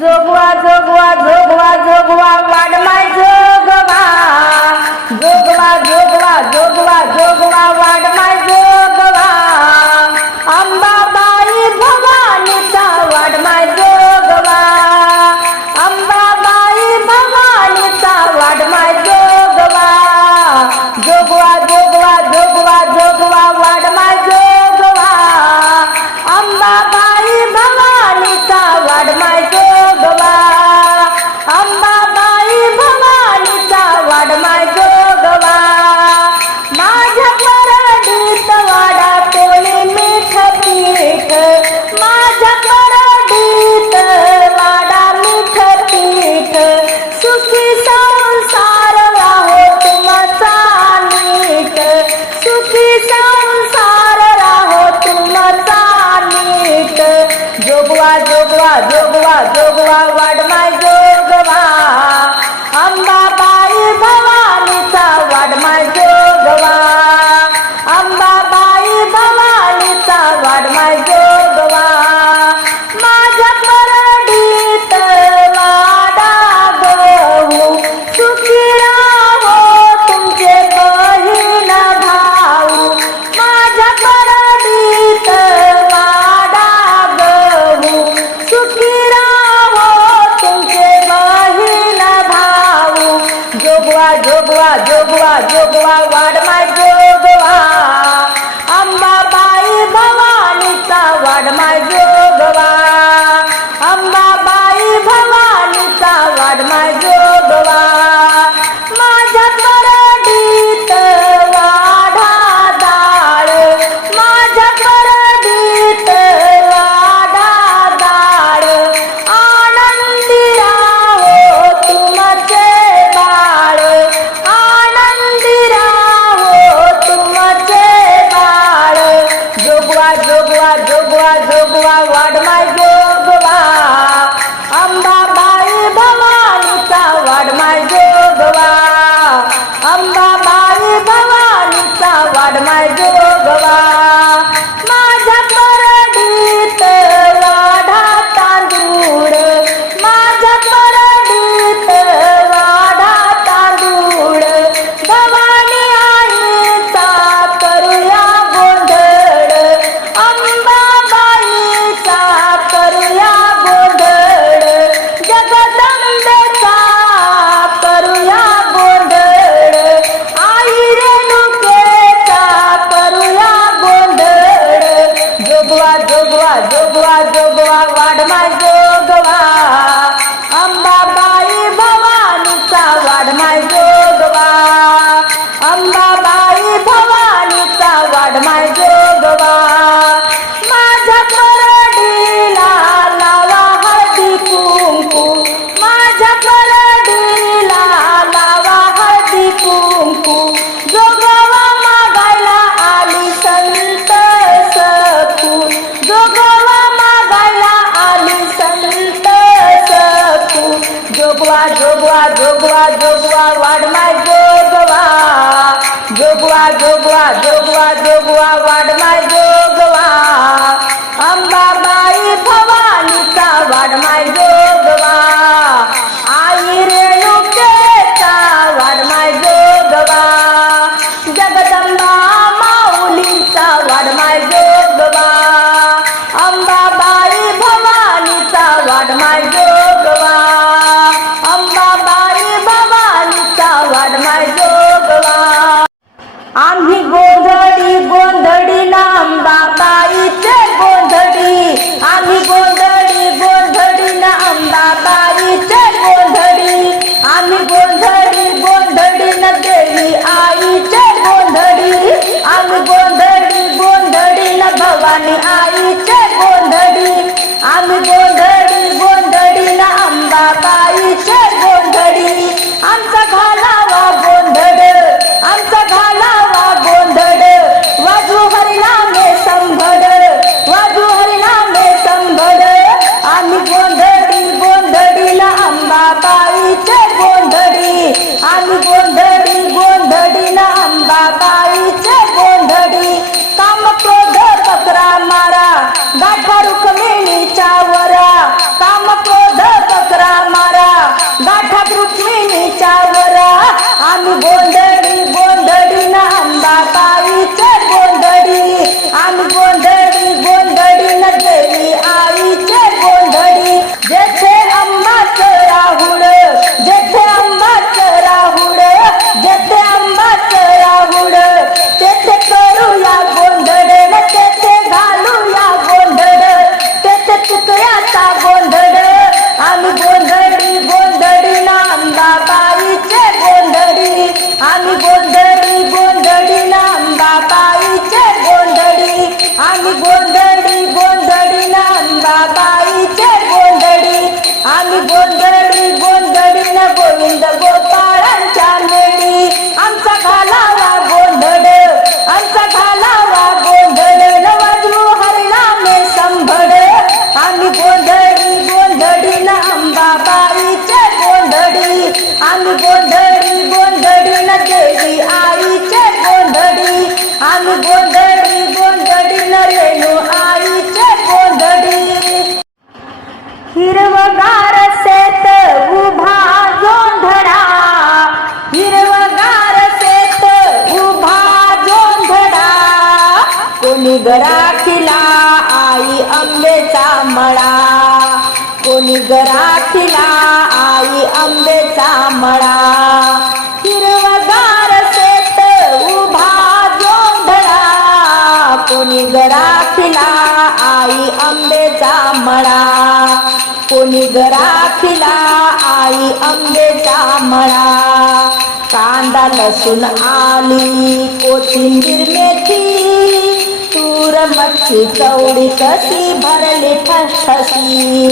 जोगवा जोगवा जोगवा जोगवा वाडलाय जोगवा जोगवा वाडमा जोगवा जोगवा जोगवा जोगवा जोगवा वाडमा कोणी गराखिला आई आंबेचा मळा. कोणी गराखिला आई आंबेचा मळा. हिरवगार शेत उभा जोंधळा. कोणी गराखिला आई आंबेचा मळा. कोणी गराखिला आई आंबेचा मळा. कांदा लसूण आली कोथिंबीर मेथी मच्छी चवडी कशी भरली ठसठसी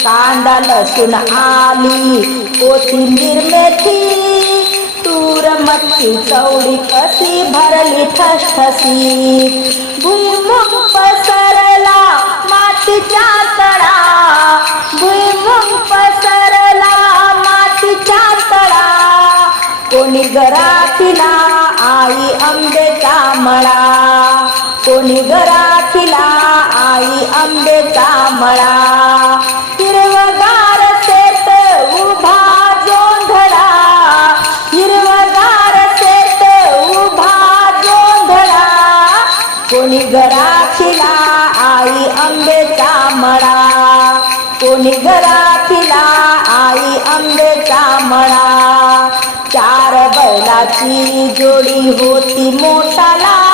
कांदा लसूण आली कोथिंबीर मेथी. तूर मच्छी चवडी कशी भरली ठसठसी भुईमुग पसरला मातीच्या तळा. भुईमुग पसरला मातीच्या तळा. कोणी गराखीला आई आंब्याचा मळा. कोणी गराखीला आई आंबेचा मळा. हिरवगार शेत उभा जोंधळा. हिरवगार शेत उभा जोंधळा. कोणी गराखीला आई आंबेचा मळा. कोणी गराखीला आई आंबेचा मळा. चार बैलाची जोडी होती मोठाला.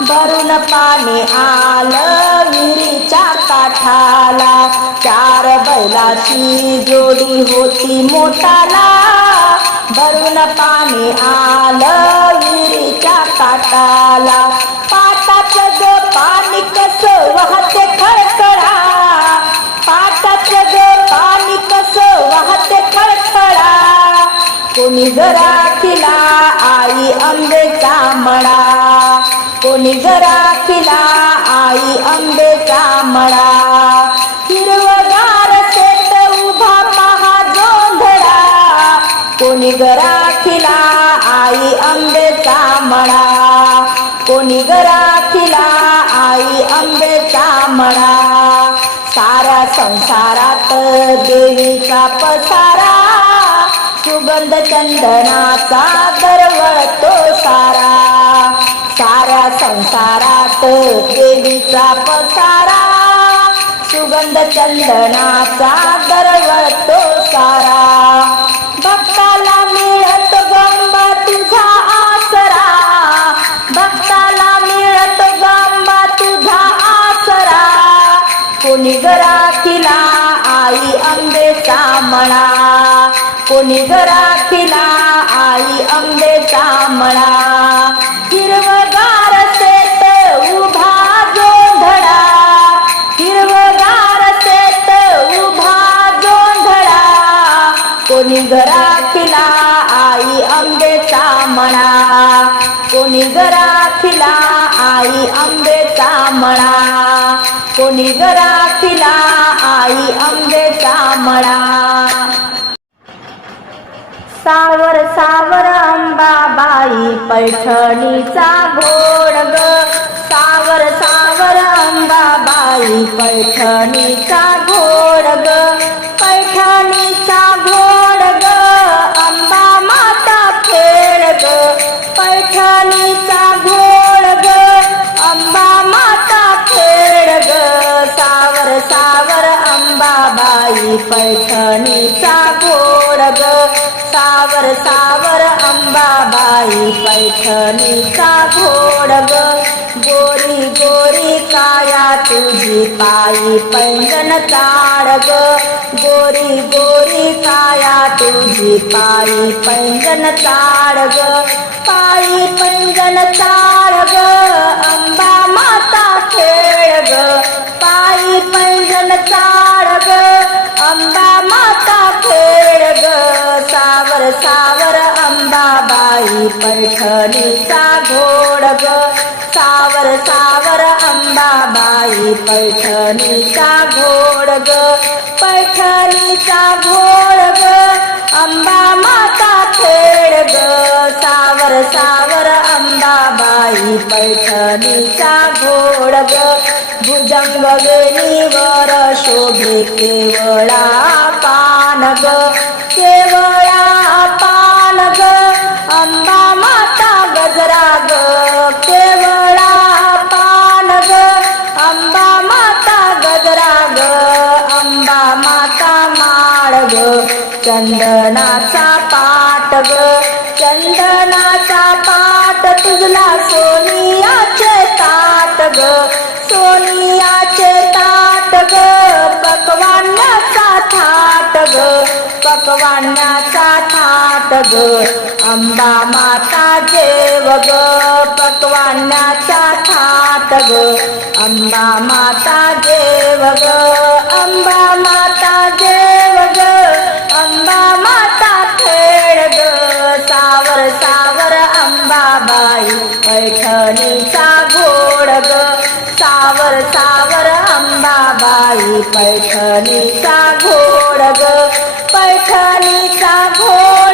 भरून पाणी आलं विहिरीच्या काठाला. चार बैलाची जोडी होती मोठाला. भरून पाणी आलं विहिरीच्या काठाला. पाटाचं ग पाणी कसं वाहते खळखळा. पाटाचं ग पाणी कसं वाहते खळखळा. कोणी गराखीला आई आंबेचा मळा. कोणी गराखीला आई आंबेचा मळा. हिरवगार शेत उभा पहा जोंधळा. कोणी गराखीला आई आंबेचा मळा. कोणी गराखीला आई आंबेचा मळा. सारा संसारात देवीचा पसारा. सुगंध चंदनाचा दरवळतो सारा. संसारात देवीचा पसारा सुगंध चंदनाचा दरवळतो सारा भक्ताला मिळत गंबा तुझा आसरा. भक्ताला मिळत गंबा तुझा आसरा. कोणी गराखीला आई अंबेचा म्हणा कोणी गराखीला आई अंबेचा म्हणा कोणी आई आंब्याचा म्हणा कोणी गराखीला आई आंब्याचा म्हणा कोणी गराखीला आई आंब्याचा म्हणा सावर सावर अंबाबाई पैठणीचा घोड ग. सावर सावर अंबाबाई पैठणीचा घोड ग. पैठणीचा घोड अंबाबाई पैठणीचा घोड ग सावर सावर अंबाबाई पैठणीचा घोड ग गोरी गोरी काया तुझी पायी पैंगण ताडग. ग गोरी गोरी काया तुझी पायी पैंगण ताडग. ग पायी पैंगण ताड अंबाबाई पैठणीचा घोड ग. सावर सावर अंबाबाई पैठणीचा घोड ग. पैठणीचा घोड ग. अंबा माता खेळ ग. सावर सावर अंबाबाई पैठणीचा घोड ग. भुजंग वेणीवर शोभे केवळा पान ग. ग. चंदनाचा पाट ग. चंदनाचा पाट तुझला सोनियाचे ताट ग. सोनियाचे ताट ग. पकवान्याचा थाट ग. पकवान्याचा थाट ग. अंबा माता जेव ग. पकवान्याचा थाट ग. अंबा माता जेव ग. अंबा माता जेव पैठणीचा घोड ग. सावर सावर अंबाबाई पैठणीचा घोड ग. पैठणीचा घोड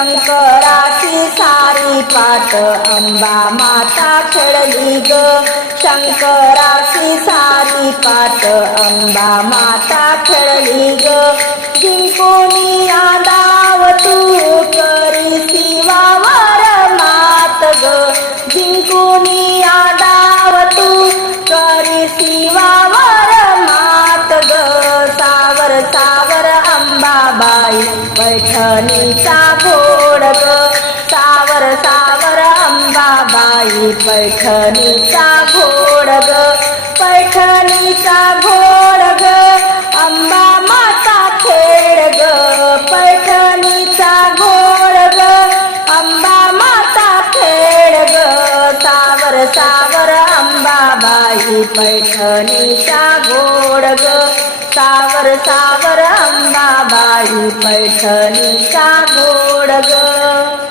शंकराची सारी पाट अंबा माता खेळली ग. शंकराची सारी पाट अंबा माता खेळली ग. जिंकोनी आदाव तू करी शिवावर मात ग. जिंकोनी आदाव तू करी शिवावर मात ग. सावर सावर अंबाबाई पैठणीचा अंबाबाई पैठणीचा घोड ग पैठणीचा घोड ग अंबा माता खेड़ ग पैठणीचा घोड ग अंबा माता खेळ ग सावर सावर अंबाबाई पैठणीचा घोड ग सावर सावर अंबाबाई पैठणीचा घोड ग